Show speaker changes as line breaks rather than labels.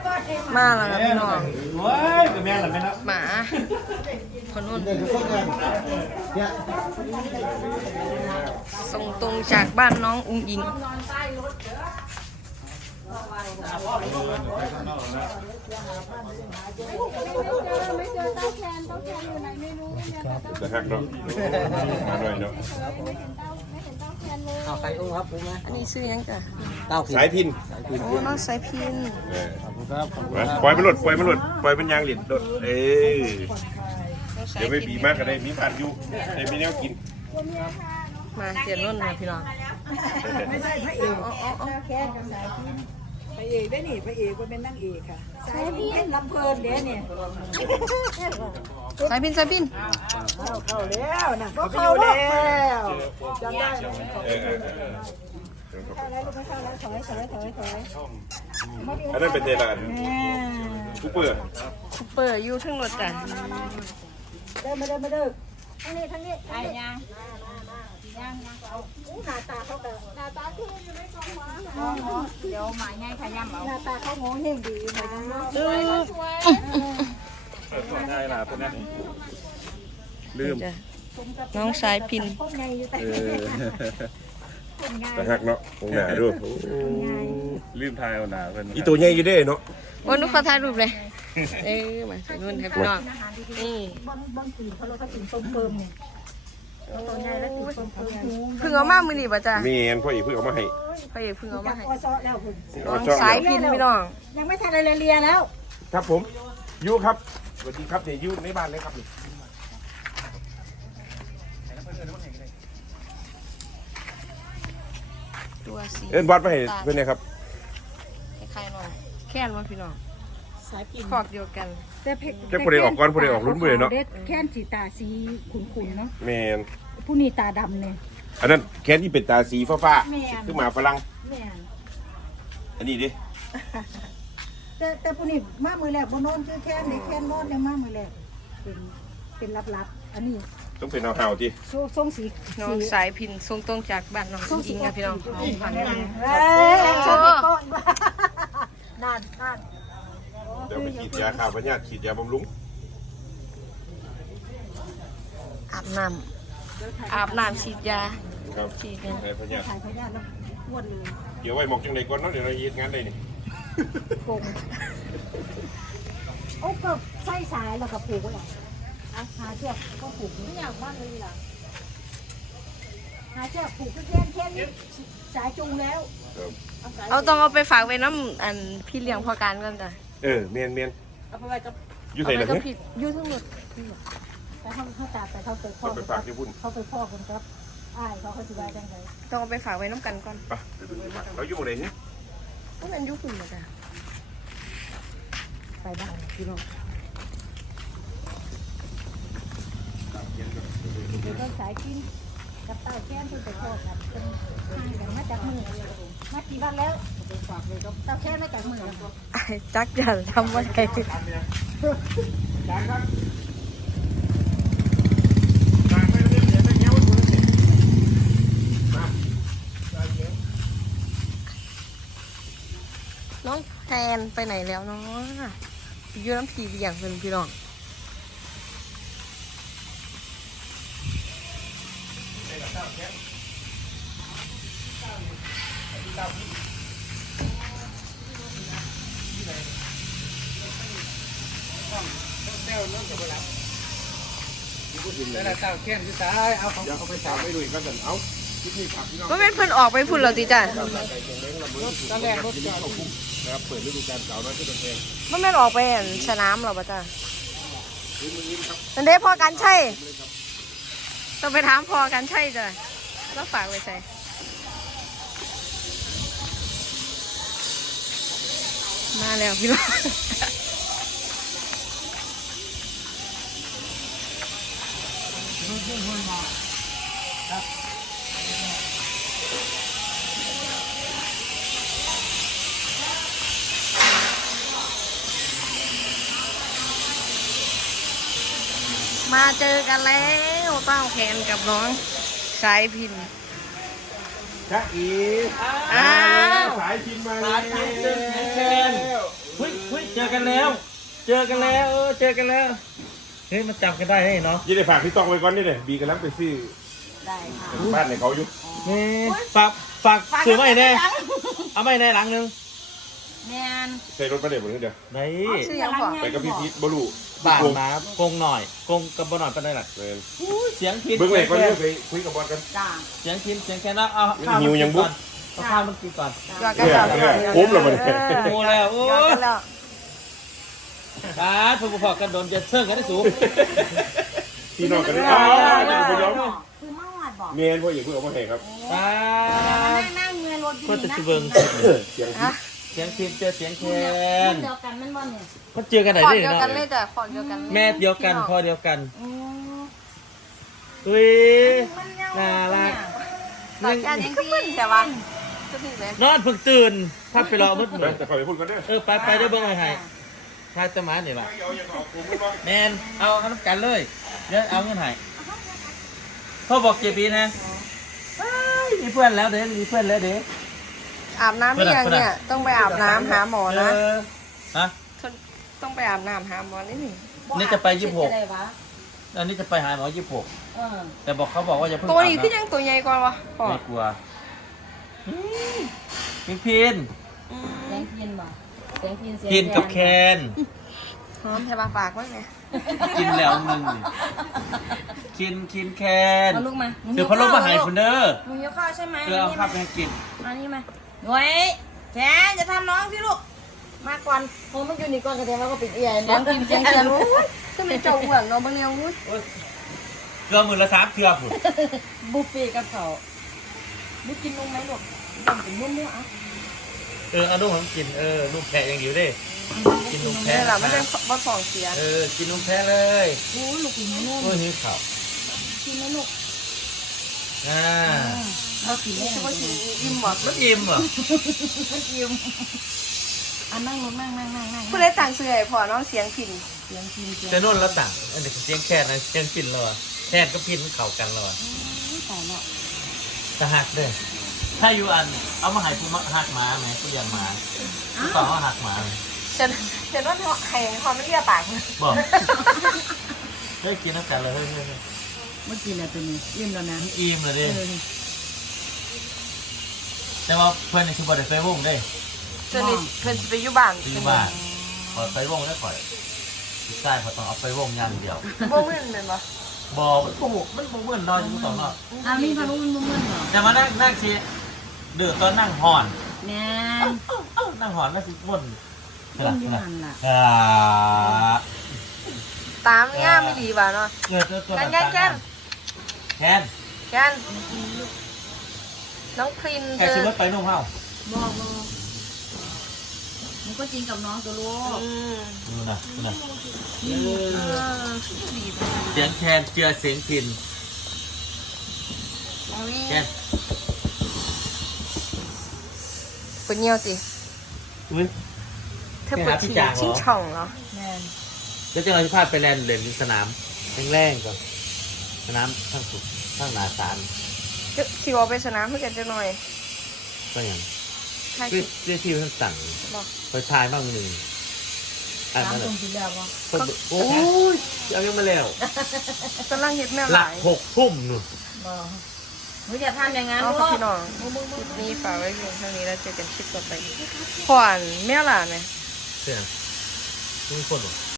มาแล้วนะพี่น้อง
เว้ยกับแม่หรือไม่นะ
หมาคนนู้นส่งตรงจากบ้านน้องอุ้งอิง
ไม่เจอเต้าแคนอยู่ไหนไม่รู้เนี่ย
จะหักเนาะมาหน่อยเนาะ
ไม่เห็นเต้าแคนเลย
เอาใครอุ้มครับอุ้มไหม
อันนี้ซื้อยังจ้ะ
เต้าผิด
สายพิน
โอ้น้องสายพิน
ปล่อยมันหลุดปล่อยมันหลุดปล่อยมันยางหลิดหลุดเอ้ย
น้องสาย
เดี๋ยวไม่
พิ
บี
น
มากก็ได้มีผ่านอยู่ได้มีแนวกิน
มาเจียนนุ่นนะพี่น้อง
ไม่ใช่พระเอกแค่กับสายพินพระเอกได้นี่พระเอกก็เป็นนางเอกค่ะสายพินลำเพลินเด้เนี่ย
สายพินสายพิน
เข้าแล้วนะก็เข้าแล้วจำได้ไหม
เออ
เข้าแล้วลูกไม่เข้าแล้วถอย
อันนั้นเป็นเทลานผู้เปิด
คูเปอร์อยู่ทั้งรถจ้ะ
เดินมาทั้งนี้ไอ้ยังหน้าตาเขาแบบหน้าตาคืออยู่ในกองฟ้าเดี๋ยวหมายง่ายขย้ำเอาหน้าตาเขาโง่เฮงดีเหมือนกันเนาะ
ง่ายล่ะเพื่อนนั่น
ลืม
จ้ะน้องสายพิน
พวกไงอยู่แต่
จะหักเนาะตรงหนาด้วย
ลืมทายเอาหนาเพื่อน
อีตัวใหญ่อยู่เด้เนาะ
วันนู้นขอถ่ายรูปเลยมาใส่นุ่นให้พี่น้องนี่
บางทีเขากินต้มเพิ่มเนี่ยตัวใหญ่แล้วกินต้มเพิ่ม
เพิ่งเอามามือนี่ป่ะจ้ะ
เมียนพ่ออีกเพิ่งเอามาให้
พ่อเอกเพิ่งเอามาให้
ก็ซ้อแล้วคุณ
น้องสายพินพี่น้อง
ยังไม่ทันอะไรเรียแล้ว
ครับผมยูครับสวัสดีครับเดี๋ยวยูในบ้านเลยครับ
ตัวสี
เอ็นบอสไปให้เพื่อนนะครับ
คล้ายๆน้องแค่นมาพี่น้อง
สายพิน
ขอบเดียวกัน
แต่เพ
แค่ผู้ใดออกก่อนผู้ใดออกรุ่นผู้ใดเนาะ
แค่นสีตาสีขุ่นๆเนาะ
เมียน
ผู้นี้ตาดำเนี่ย
อันนั้นแค่ที่เป็นตาสีฟ้า
แม่น
ๆคือหมาฝรั่ง
แม่น
อันนี้ดิ
แต่ผู้นี้มามือแรกบนโน้นชื่อแค่นในแค่นโน้นเนี่ยมามือแรกเป็นลับๆอันนี้
ต้องเป็นเอาๆที่
ทรงสี
น้องสายพินส่งตรงจากบ้านน้องยิงนะพี่น้องผ่าน
เฮ้
มาย
ชอบก้อนนาน
เดี๋ยวไปฉีดยาข่าวพญาติฉีดยาบำรุง
อาบน้ำฉีดยา
ครับ
ฉีดเนี่ย
ไอ้พญาติ
ถ่ายพยานแล้วอ้วนเลย
เดี๋ยวไว้หมอกจังไดก่อนเนาะเดี๋ยวเราเฮ็ดงานได้นี่
กงโอ้ก็ใส่สายแล้วก็ผูกไว้แหละหาเชือกก็ผูกไม่อยากมากเลยล่ะหาเชือกผูกแค่นี้สายจูงแล้ว
ครับ
เอาต้องเอาไปฝากไว้น้ำอันพี่เลี้ยงพอการกันจ้ะ
เมียน
เอาไปไว้กับ
อยู่
เอา
ใส่
ไป
ละ
ก็
เนี่ย
ผิดอยู่ทั้งหมด
แต่เขาตาแต่เขาไปพ่อ
ไปฝากที่พุ่น
เขาไปพ่อคนครับอ้ายเขาจะไว้จังไง
ต้องเอาไปฝากไว้น้ำกันก่อน
ไปเราอยู่ไหนนี่
ก็เป็นยุคคุณเหมือนกัน
ไปบ้านพี่น้องเดี๋ยวก็สายกินกับเต้าแค้นที่ไปพ่อกันเป็นห่างกันมาจากมือมากี่วันแล้วเต้าแค้นมาจากมือ
จักจันทำว่าไงน้องแทนไปไหนแล้วเนาะอยู่น้ำผีเลี้ยงเป็นพี่น้อง
แต่เต้าแค้นคือตายเอาของ
เดี๋ยวเอาไปฝากไว้ด้วยกันเอาที่นี่ฝากพี่น้อง
ก็เป็นเพิ่นออกไปพุ่นแล้วติจ้ะ
ตอนแรกรถจอด
นะครับเปิดฤดูกาลเก่าน้อยที่ตะแคง
มันแม่นออกไปอั่นสนามหรอปะจ้ะนั่นเด้พอกันใช่ต้องไปถามพอกันใช่จ้ะแล้วฝากไว้ใส่มาแล้วพี่น้องมาเจอกันแล้วเต้าแขนกับน้องสายพิน
จ้าอี
อ้าว
สายพินมา
สายพินแคน
เฮ้ย
เจอกันแล้วเจอกันแล้วเจอกันแล้วเฮ้ยมันจำกันได้ให้เนาะ
ยี่ได้ฝากพี่ต้องไว้ก่อนนี่เลยบีกำลังไปซื้อ
ได้ค่ะ
บ้านในเขาอยู่
นี่ฝากซื้อไม่แน่เอาไม่แน่หลังนึง
แมน
ใส่รถมาเดี๋ยวเดี๋ยว
ไหน
ชื่อยังพอ
ไปกับพี่พีทบลู
บ้านมากงหน่อยกงกับบ่หน่อยเป็นไรล่ะ
เลย
เสียงพิน
เบิ้งเลยก่อนเดี๋ยวไปคุยกับบอลกัน
จ้า
เสียงพินเสียงแค่นั้นเอาข้าว
หิวยังบุ๊ก
เอาข้าวมันกินก่อน
หยอกกันแล้ว
คุ้มเลยมัน
โอ้แล้วโอ้
หยอกกันแล้ว
ตาทุกพอกันโดนจะเชิงกันได้สูง
พี่น้องกันได้ไปย้อม
คือมาหอดบอก
เมียนพ่ออย่าเพิ่งเอามาให้ครับ
ตา
นั่งเงินรถ
ก็จะชิเบิง
เสียง
ฮะ
เสียงพินเจอเสียงแคน
เดียวกันมันบ่เนี่ย
มันเจอกันไหน
ขอด
ได้
เดียว
เนาะ
กันเลยจ้ะขอดเดียวกัน
แม่เดียวกันพ่อเดียวกัน
อืม
อุ้ย
มันเงา
น่ารัก
ตอนกันยังขึ้นแต่ว่าจะถึงไหม
นอนเพิ่งตื่นพับไปรอมืดหมด
แต่ขอไปพูดกันเด้อ
ไปได้เบิ้งให้ชาจะมาเนี่ยล่ะ
เอาอย่างเอาคุ้มมั้ง
แมนเอาน้ำกันเลยเดี๋ยวเอาเงินให้พ่อบอกเจปีนะเฮ้ยมีเพื่อนแล้วเด้มีเพื่อนแล้วเด้
อาบน้ำหรือยังเนี่ยต้องไปอาบน้ำหาหมอนะ
ฮะ
ต้องไปอาบน้ำหาหมอนี่นี่
นี่จะไป26
อะไรวะ
อันนี้จะไปหาหมอ
เออ
26แต่บอกเขาบอกว่าอย่าเพิ่ง
ตัวนี้
อาบ
คือ
น้
ยังตัวใหญ่กว่าวะพอ
ำไม่กลัวพินพิน
เสียงพินบ่เสียงพินเสียง
พินกับแคน
หอมใช่ปะปากไว้ไหม
กินแล้วมึงกินแคน
เอาลูกมา
เดี๋ยวพอลงมาหายคุณเด้อ
หนูหิวข้าวใช่ไหม
เพื่อเอาข้าวไปให้กิน
มานี่มาหน่วยแขนจะทำน้องพี่ลูกมาก่อนผมมันอยู่นี่ก่อนกระเทียมแล้วก็ปิดเอียน
เสียงกินเสียงเสียงรู้จะเป็นเจ้าอ้วนเนาะบางเนียวุ้ย
เกลือมือละ3เกลือผุด
บุฟเฟ่กับเขาลูกกินนมไหมลูกต้องเป็นนุ่มๆอ่ะ
เอานุ่มของกินนุ่มแพะอย่างเดียวเด้กินนุ่มแพะ
นี่แหละไม่ได้บ่ฟองเสีย
กินนุ่มแพะเลย
โอ้ลูกกินนุ่ม
โอ้ยหิวข้าว
กินไหมลูก
เรากินไม่ใช่ว่ากินอิ่มหมด
มันอิ่มเหรอ
ไม่กินอ่ะนั่งลงนั่ง
ผู้ใดต่างเสื่อยพอน้องเสียงผิน
เสียงพินเสียง
จะนุ่นแล้วต่างอันนี้เสียงแค่นะเสียงพินแล้วอ่ะแค่ก็พินเข่ากันแล้วอ่ะ
ต่อเนาะ
จะหักเด้อถ้าอยู่อันเอามาใหายผู้หักหมาไหมผู้ยันหมาผู้ต่อว่าหักหมาไหม
ฉันว่าไข่พอไม่เรียกปาก
บอกเฮ้ยกินน้ำกันเลยเฮ้ย
เมื่อกี้เนี่ยตัวนี้อิ่มแล้วนะ
อิ่มเลยดิแต่ว่าเพื่อนในชุบได้ไปวงได้
จนนี่เพิ่นสิไปอยู่บ้าน
ไปอยู่บ้านขอไปวงได้ก่อนพี่ชายเขาต้องเอาไปวงอย่างเดียว
บ่มึนแม่นบ่
บอมันโกหกมันโมเมื่อนนอนอยู่ตอนนอน
เอานี่พาลูกมันมุ่งๆเหรอ
แต่มานั่งชีเดือดตอนนั่งหอน
แม่
นั่งหอนแล้วสิบ่น
ต้นยูหันล่ะ
ตามง่ามไม่ดีบ่าเนาะ
เกิดตัว
กันแกน
แคน
กันน้องพริน
แค่
เจ
ซื้อ
อ
รถไปนุ่มเฮา
บอกมันก็จริงกับน้องตัวลูก
ดูนะเสียงแคนเจือเสียงพินแคน
เปิดเงียวสิ
อุ้ย
เธอเปิด
ไปหาพี่
ชิง
จางเหรอ
ชิงช่องเหรอ
แม่
แล้วจะเราจะพาไปแลนด์เล่นสนามแรงๆก่อนสนามทั้งสุดทั้งหนาสาร
สิว่าไปสนามเพื่อกันจะหน่อย
ก็อย่าง
ใช่
เรียกที่ท่านสั่ง
บอก
ไปทายบ้างหนึ่งอ่าน
น้ำ
มาเล
ตร
ย
งที่แล้ววะ
โอ้ยเอายังมาแล้ว
กำลังเฮ็ดแมว
ห
ห
ลั
ลาก ย
6 ทุ่มนู่น
บอกหนูอย่าทำอย่างนั้น
เอา
ลู
ค่ะ
ก
พี่น้องคลิปนี้ฝากไว้เพียงเท่านี้แล้วเจอกันคลิปต่อไปขวัญแมวหลานไหม
เสียงมีคนเหรอ